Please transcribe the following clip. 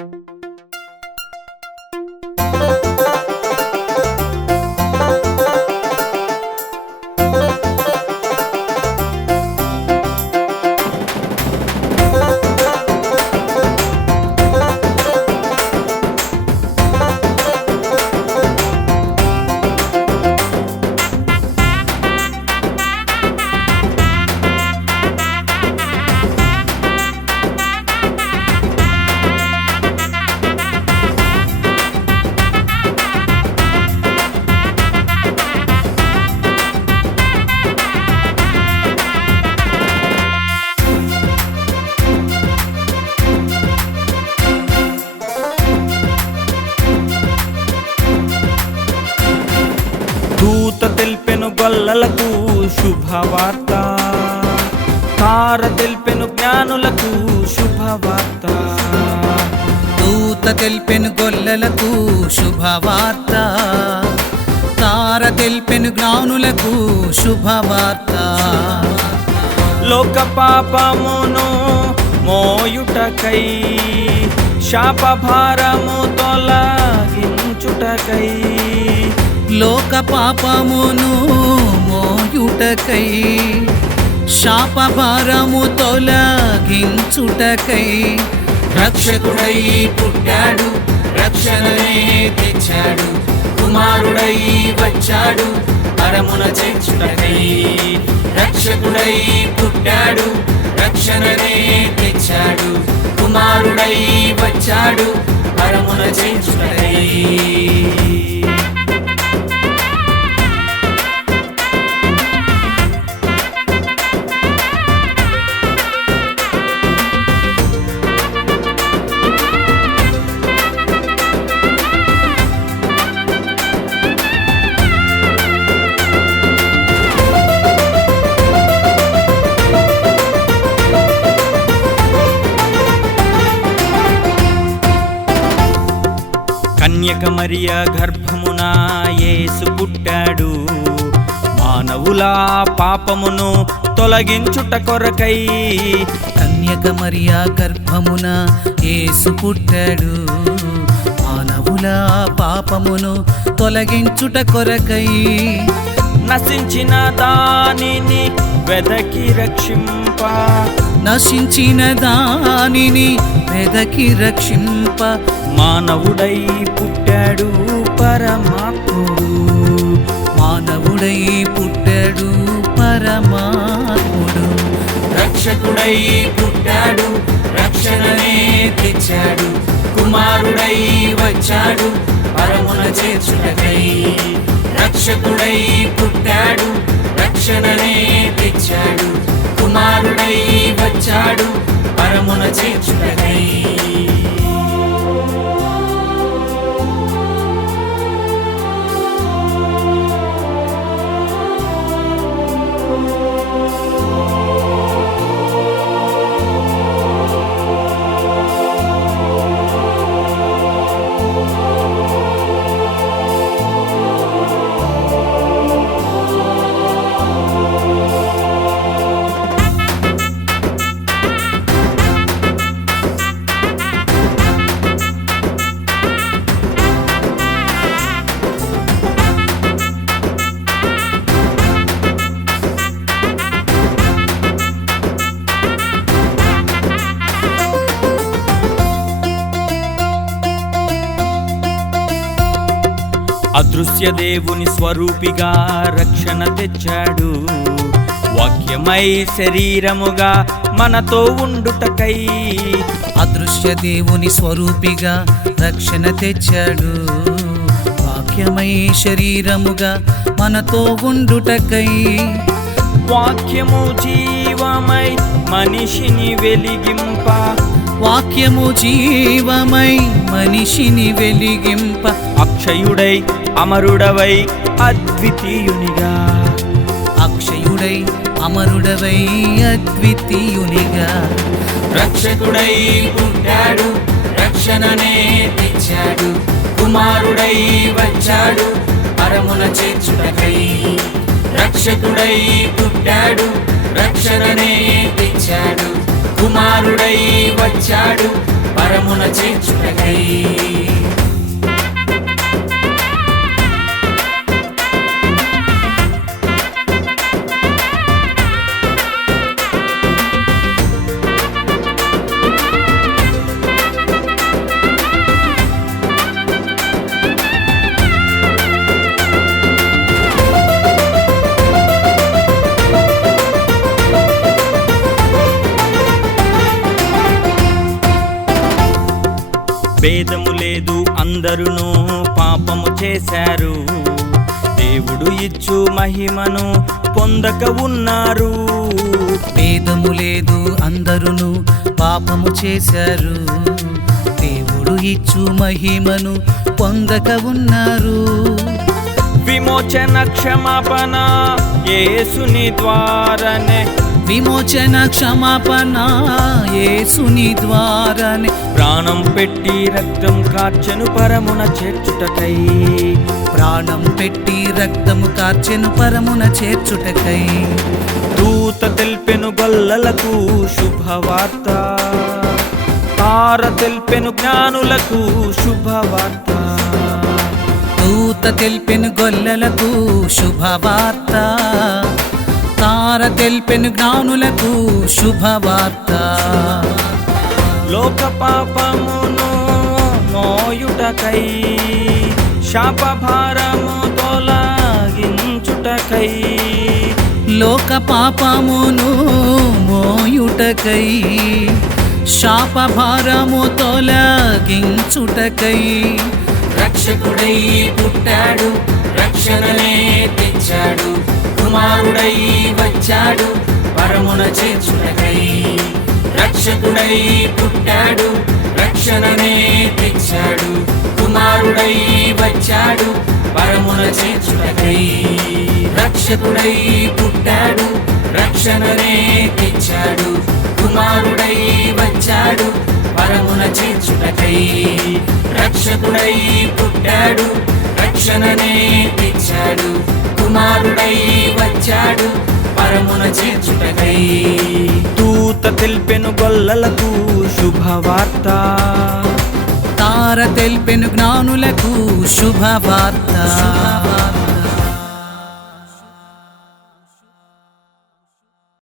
దూత తెల్పెను గొల్లలకు శుభవార్త, తార తెల్పెను జ్ఞానులకు శుభవార్త. దూత తెల్పెను గొల్లలకు శుభవార్త, తార తెల్పెను జ్ఞానులకు శుభవార్త. లోక పాపమును మోయుటకై, శాపభారము తొలగించుటకై. లోక పాపమును మోయుటకై, శాపభారము తొలగించుటకై. రక్షకుడై పుట్టాడు, రక్షణనే తెచ్చాడు, కుమారుడై వచ్చాడు పరమున చేర్చుటకై. రక్షకుడై పుట్టాడు, రక్షణనే తెచ్చాడు, కుమారుడై వచ్చాడు పరమున చేర్చుటకై. కన్యక మరియ గర్భమున యేసు పుట్టాడు, మానవుల పాపమును తొలగించుట కొరకై. కన్యక మరియ గర్భమున యేసు పుట్టాడు, మానవుల పాపమును తొలగించుట కొరకై. నశించిన దానిని వెదకి రక్షింప, నశించిన దానిని వెదకి రక్షింప. మానవుడై పుట్టాడు పరమాత్ముడు, మానవుడై పుట్టాడు పరమాత్ముడు. రక్షకుడై పుట్టాడు, రక్షణనే తెచ్చాడు, కుమారుడై వచ్చాడు పరమున చేర్చుటకై. రక్షకుడై పుట్టాడు, రక్షణనే తెచ్చాడు, కుమారుడై వచ్చాడు పరమున చేర్చుటకై. అదృశ్య దేవుని స్వరూపిగా రక్షణ తెచ్చాడు, వాక్యమై శరీరముగా మనతో ఉండుటకై. అదృశ్య దేవుని స్వరూపిగా రక్షణ తెచ్చాడు, వాక్యమై శరీరముగా మనతో ఉండుటకై. వాక్యము జీవమై మనిషిని వెలిగింప, వాక్యము జీవమై మనిషిని వెలిగింప. అక్షయుడై అమరుడవై అద్వితీయునిగా, అక్షయుడై అమరుడవై అద్వితీయునిగా. రక్షకుడై పుట్టాడు, రక్షణనే తెచ్చాడు, కుమారుడై వచ్చాడు పరమున చేర్చుటకై. రక్షకుడై పుట్టాడు, రక్షణనే తెచ్చాడు, కుమారుడై వచ్చాడు పరమున చేర్చుటకై. భేదము లేదు అందరును పాపము చేశారు, దేవుడు ఇచ్చు మహిమను పొందక ఉన్నారు. భేదము లేదు అందరును పాపము చేశారు, దేవుడు ఇచ్చు మహిమను పొందక ఉన్నారు. విమోచన క్షమాపణ యేసుని ద్వారానే, విమోచన క్షమాపణ యేసుని ద్వారానే, ప్రాణం పెట్టి రక్తం కార్చెను పరమున చేర్చుటకై, ప్రాణం పెట్టి రక్తము కార్చెను పరమున చేర్చుటకై. దూత తెల్పెను గొల్లలకు శుభవార్త, తార తెల్పెను జ్ఞానులకు శుభవార్త. దూత తెల్పెను గొల్లలకు శుభవార్త, తార తెల్పెను జ్ఞానులకు శుభవార్త. లోక పాపమును మోయుటకై, శాపభారము తొలగించుటకై, లోక పాపమును మోయుటకై, శాపభారము తొలగించుటకై. రక్షకుడై పుట్టాడు, రక్షణనే తెచ్చాడు, కుమారుడై వచ్చాడు పరమున చేర్చుటకై. రక్షకుడై పుట్టాడు, రక్షణనే తెచ్చాడు, కుమారుడై వచ్చాడు పరమున చేర్చుటకై. రక్షకుడై పుట్టాడు, రక్షణనే తెచ్చాడు, కుమారుడై వచ్చాడు పరమున చేర్చుటకై. రక్షకుడై పుట్టాడు, రక్షణనే తెచ్చాడు, కుమారుడై వచ్చాడు పరమున చేర్చుటకై. దూత తెల్పెను గొల్లలకు శుభవార్త, తార తెల్పెను జ్ఞానులకు శుభవార్త.